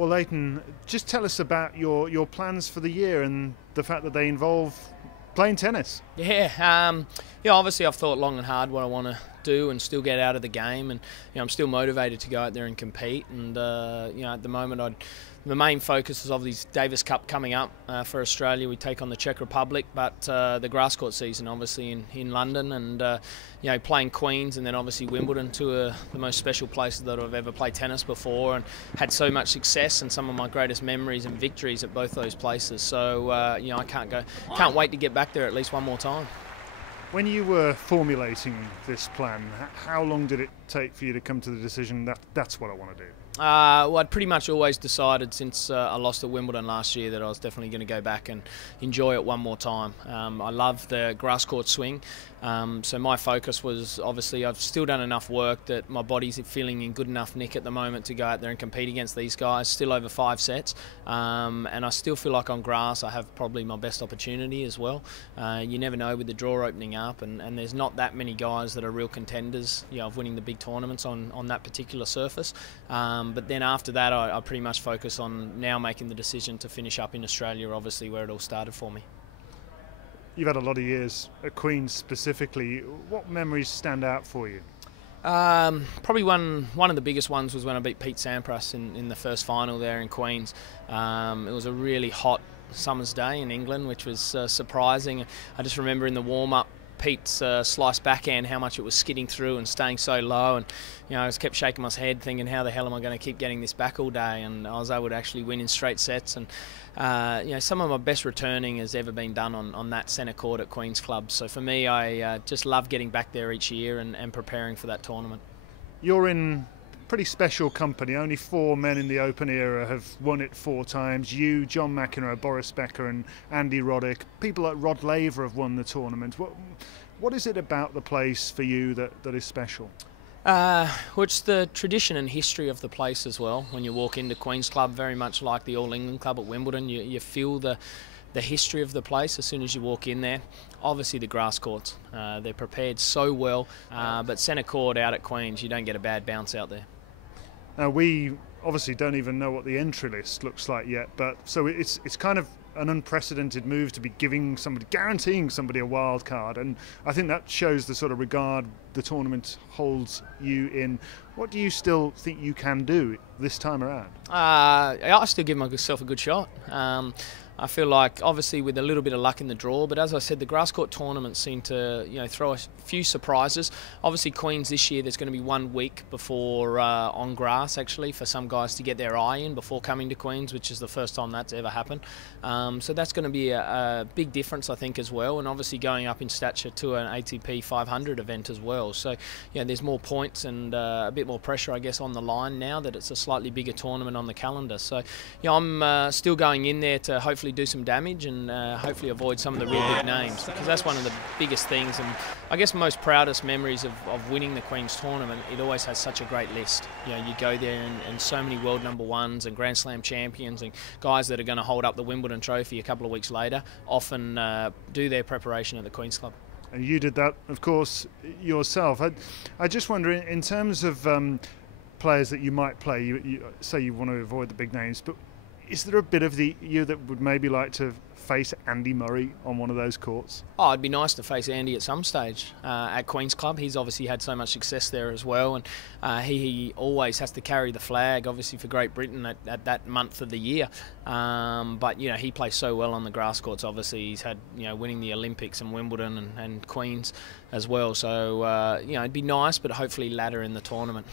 Well, Lleyton, just tell us about your plans for the year and the fact that they involve playing tennis. Yeah, obviously I've thought long and hard what I want to do and still get out of the game, and I'm still motivated to go out there and compete. And at the moment, the main focus is obviously Davis Cup coming up for Australia. We take on the Czech Republic, but the grass court season obviously in London, and playing Queens, and then obviously Wimbledon, two of the most special places that I've ever played tennis before, and had so much success and some of my greatest memories and victories at both those places. So I can't wait to get back there at least one more time. When you were formulating this plan, how long did it take for you to come to the decision that that's what I want to do? Well, I'd pretty much always decided since I lost at Wimbledon last year that I was definitely going to go back and enjoy it one more time. I love the grass court swing, so my focus was obviously I've still done enough work that my body's feeling in good enough nick at the moment to go out there and compete against these guys, still over 5 sets, and I still feel like on grass I have probably my best opportunity as well. You never know with the draw opening up, and there's not that many guys that are real contenders of winning the big tournaments on that particular surface. But then after that, I pretty much focus on now making the decision to finish up in Australia, obviously where it all started for me. You've had a lot of years at Queen's specifically. What memories stand out for you? Probably one of the biggest ones was when I beat Pete Sampras in the first final there in Queens. It was a really hot summer's day in England, which was surprising. I just remember in the warm-up, Pete's slice backhand, how much it was skidding through and staying so low, and I just kept shaking my head thinking, how the hell am I going to keep getting this back all day? And I was able to actually win in straight sets, and some of my best returning has ever been done on that centre court at Queen's Club. So for me, I just love getting back there each year and preparing for that tournament. You're in pretty special company. Only 4 men in the Open era have won it 4 times. You, John McEnroe, Boris Becker and Andy Roddick. People like Rod Laver have won the tournament. What is it about the place for you that is special? Well, it's the tradition and history of the place as well. When you walk into Queen's Club, very much like the All England Club at Wimbledon, you feel the history of the place as soon as you walk in there. Obviously the grass courts, they're prepared so well, but centre court out at Queen's, you don't get a bad bounce out there. Now, we obviously don't even know what the entry list looks like yet, but so it's kind of an unprecedented move to be guaranteeing somebody a wild card, and I think that shows the sort of regard the tournament holds you in. What do you still think you can do this time around? I still give myself a good shot. I feel like obviously with a little bit of luck in the draw, but as I said, the grass court tournaments seem to throw a few surprises. Obviously Queens this year, there's going to be 1 week before on grass actually for some guys to get their eye in before coming to Queens, which is the first time that's ever happened. So that's going to be a big difference I think as well, and obviously going up in stature to an ATP 500 event as well. So there's more points and a bit more pressure I guess on the line now that it's a slightly bigger tournament on the calendar. So I'm still going in there to hopefully do some damage and hopefully avoid some of the real big names, because that's one of the biggest things, and I guess most proudest memories of winning the Queen's tournament. It always has such a great list. You go there and so many world #1s and Grand Slam champions and guys that are going to hold up the Wimbledon trophy a couple of weeks later often do their preparation at the Queen's Club. And you did that, of course, yourself. I just wonder, in terms of players that you might play, you say you want to avoid the big names, but is there a bit of you that would maybe like to face Andy Murray on one of those courts? Oh, it'd be nice to face Andy at some stage at Queen's Club. He's obviously had so much success there as well, and he always has to carry the flag, obviously, for Great Britain at that month of the year. But he plays so well on the grass courts. Obviously, he's had winning the Olympics and Wimbledon and Queen's as well. So it'd be nice, but hopefully ladder in the tournament.